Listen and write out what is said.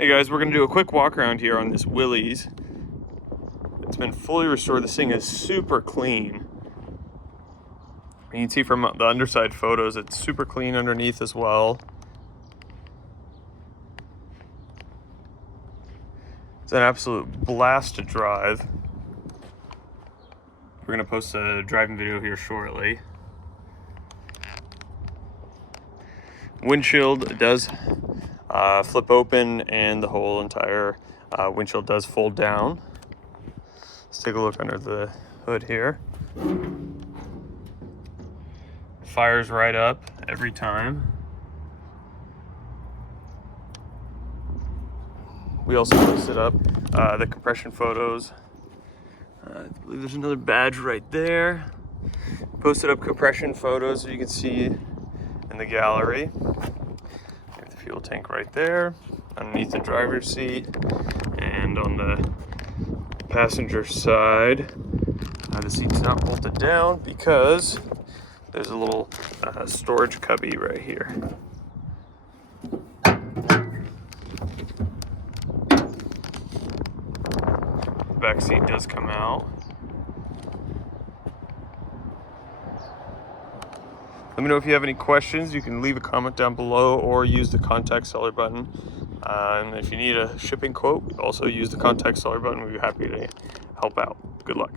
Hey guys, we're gonna do a quick walk around here on this Willys. It's been fully restored. This thing is super clean. You can see from the underside photos, it's super clean underneath as well. It's an absolute blast to drive. We're gonna post a driving video here shortly. Windshield does flip open, and the whole entire windshield does fold down. Let's take a look under the hood here. Fires right up every time. We also posted up the compression photos. I believe there's another badge right there. Posted up compression photos so you can see in the gallery. We have the fuel tank right there, underneath the driver's seat, and on the passenger side, the seat's not bolted down because there's a little storage cubby right here. The back seat does come out. Let me know if you have any questions. You can leave a comment down below or use the contact seller button. And if you need a shipping quote, also use the contact seller button. We'd be happy to help out. Good luck.